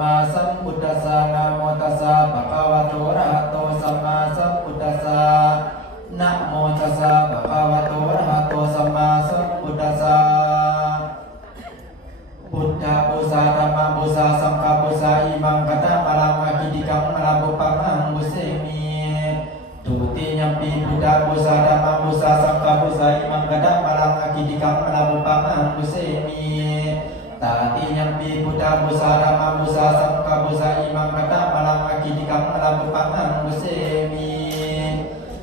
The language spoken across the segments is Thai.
มาสัมพุทธัสสะนะโมตัสสะภะคะวะโตอะระหะโตสัมมาสัมพุทธัสสะนะโมตัสสะภะคะวะโตอะระหะโตสัมมาสัมพุทธัสสะพุทธบูชาธัมมบูชาสังฆบูชาอิมังกัตถะมะลังอะกิติกังมะลาภุปังอังบุเสมิทุติยัมปิพุทธบูชาธัมมบูชาสังฆบูชาอิมังกัตถะมะลังอะกิติกังมะลาภุปังอังบุเสมิตติยัมปิพุทธบูชาธัมมบูชาสังฆบูชาอิมังกัตถะมะลังอะกิติกังมะลาภุปังอังบุเสมิ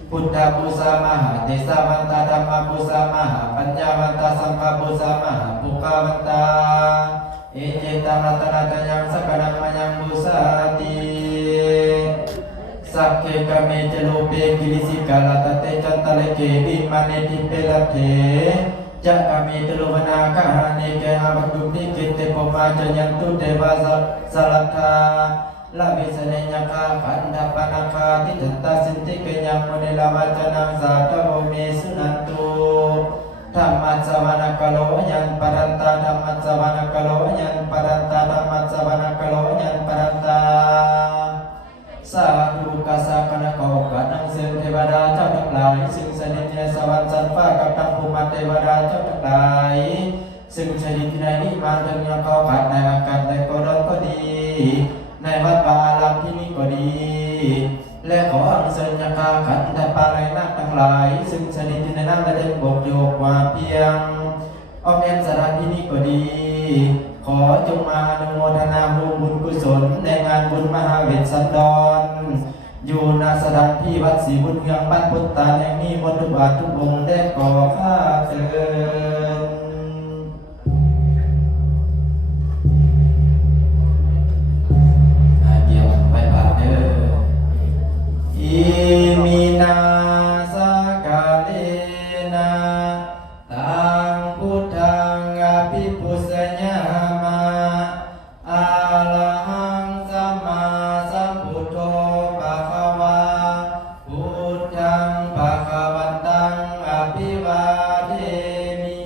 พุทธบูชามหาเทสาวันตาธัมมบูชามหาปัญญาวันตาสังฆบูชามหาปุควันตาเอเจตังรัตนะตัญญังสักการังมัญญังบูชาติสักเคกเมจโลเปกิริสิกาลตเตจันตะเลเกวิมาเนติเปลเถจักเมตโลวนาคาเนเกหะวัตถุนิกิตเตปมาจยันตุเทวาสลัทธาละวิสเนญคาขันธปนาคาทิจันตสินติเกยังมุนิลาวาจนังสาธโวเมสุนันตุธรรมัสสวานกโลยันปรันตาธรรมัสสวานกโลยันปรันตาธรรมัสสวานกโลยันปรันตาสาธุกัสสะคณะกบฏนังซึ่งเทวดาเจ้าทั้งหลายซึ่งสถิตในสวรรค์ชั้นฟ้ากับทั้งภูมิเทวดาเจ้าทั้งหลายซึ่งสถิตในนิมานทั้งยังเขาผัดในอากาศในกรดก็ดีในวัดวาอารามที่นี้ก็ดีและขออัญเชิญยังคาขันธปาลัยนักทั้งหลายซึ่งสถิตในน้ำและเด่นบกโยกว่าเพียงอ้อมแอมสถานที่นี้ก็ดีขอจงมาอนุโมทนาบุญกุศลในงานบุญมหาเวสสันดรอยู่ณสถานที่วัดศรีบุญเฮืองบ้านพุทธาแห่งนี้บนทุกบาททุกองค์ได้ก่อข้าเถิดเดี๋ยวไปบาทเด้ออิมินาสกาเลนะตังพุทธังอภิปุสญามะอะระหังสัมมาสัมพุทโธภะคะวาพุทธังภะคะวันตังอภิวาเทมิ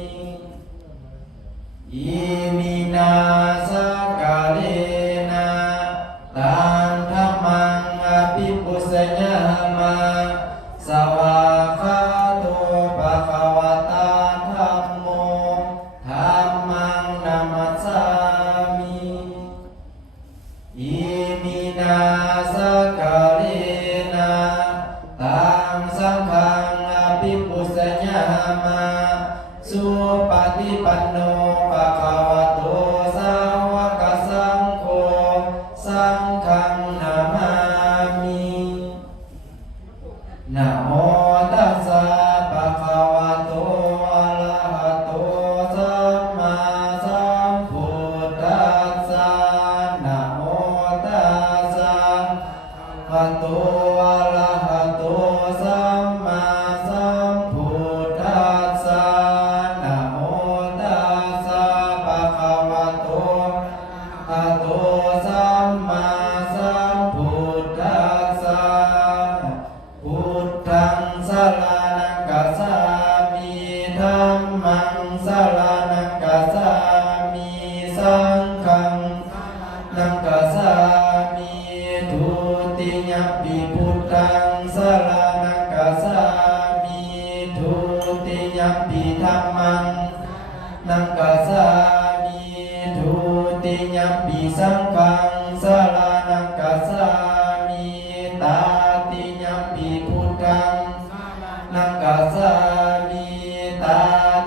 อิมินาสกาเลนะตังธัมมังอภิปุสญามะสวากขาโตภะคะวะตาธัมโมธัมมังนัมมัสสามิอิมินาสกาเลนะตังสังฆังอภิปุสญามะสุปฏิปันโนภะคะวะโตสาวกสังโฆสังฆังนามามินะโมตัสสะภะคะวะโตอะระหะโตสัมมาสัมพุทธัสสะนะโมตัสสะภะคะวะโตอะระหะโตสัมมาสัมพุทธัสสะนะโมตัสสะภะคะวะโตอะระหะโตสัมมาสัมพุทธัสสะพุทธังสรณังคัจฉามิธัมมังสรณังคัจฉามิสังฆังนังคัจฉามิทุติยัมปิพุทธังสรณังคัจฉามิทุติยัมปิธัมมังนังคัจฉามิทุติยัมปิสังฆังสรณังคัจฉามิตาติยัมปิพุทธังนังคัจฉามิตา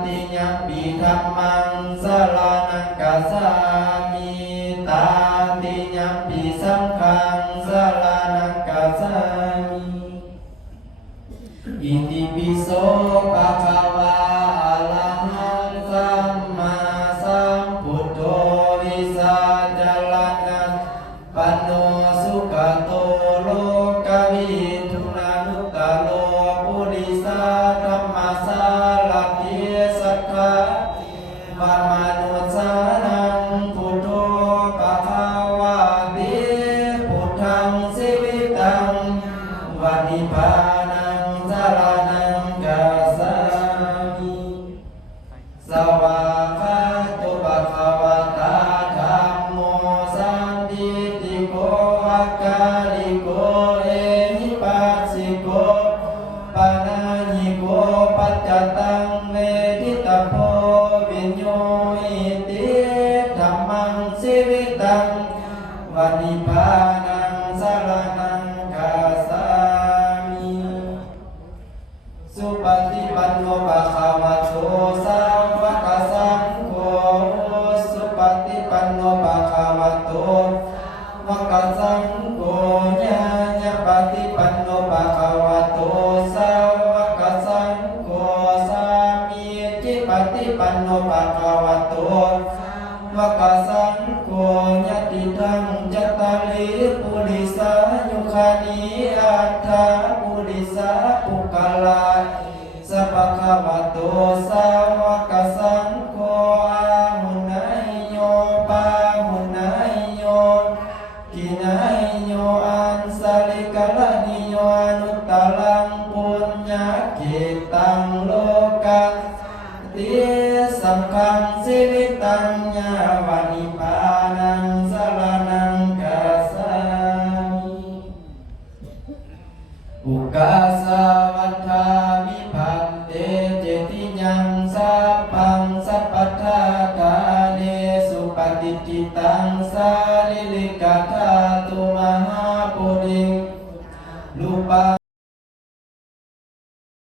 ติยัมปิธัมมังสรณังคัจฉามิตาติยัมปิสังฆังสรณังคัจฉามิอิติปิโสภะคะวะอะระหังสัมมาสัมพุทโธวิสาจารณังปันโนสุขโตโลกวิทูนานุตตโลปุริสาธัมมาสารทิสัทธาวะมนุสานังพุทโธภะคะวะเตพุทธังสิวิตังวัฏฏิภานังสรณังคัจฉามิสวากขาโตภะคะวะตาธัมโมสันติ โกอาการิโกเอหิปัสสิโกปานาหิโกปัจจตังเวทิตาโพวิญโยอิติธัมมังสิวิตังวัฏนิพพานังสรณังคัสสามิสุปฏิปันโนภะคะวะโตสาวกสังโฆสุปฏิปันโนภะคะวะโตภะคะสังโฆญาญาปฏิปันโนภะคะวะโตสาวกสังโฆสามีจิปฏิปันโนภะคะวะโตภะคะสังโฆญาติทังจัตตาริปุริสายุคานิอัตถาปุริสาปุคลาสัพพะวะโตสาวกสังโฆอาหุนายโยปาหุนายโยกินายโยอันสาลิกลนิโยอนุตตรังปุญญเกตังโลกัสติสังฆังสิวิตัญญาวานิพพานังสรณังคัสสามิอุกาสาวัฏฐาวิภัตเตเจติยังสัพพังสัพพทาทาเนสุปฏิจิตังสาลิลิกาธาตุมหา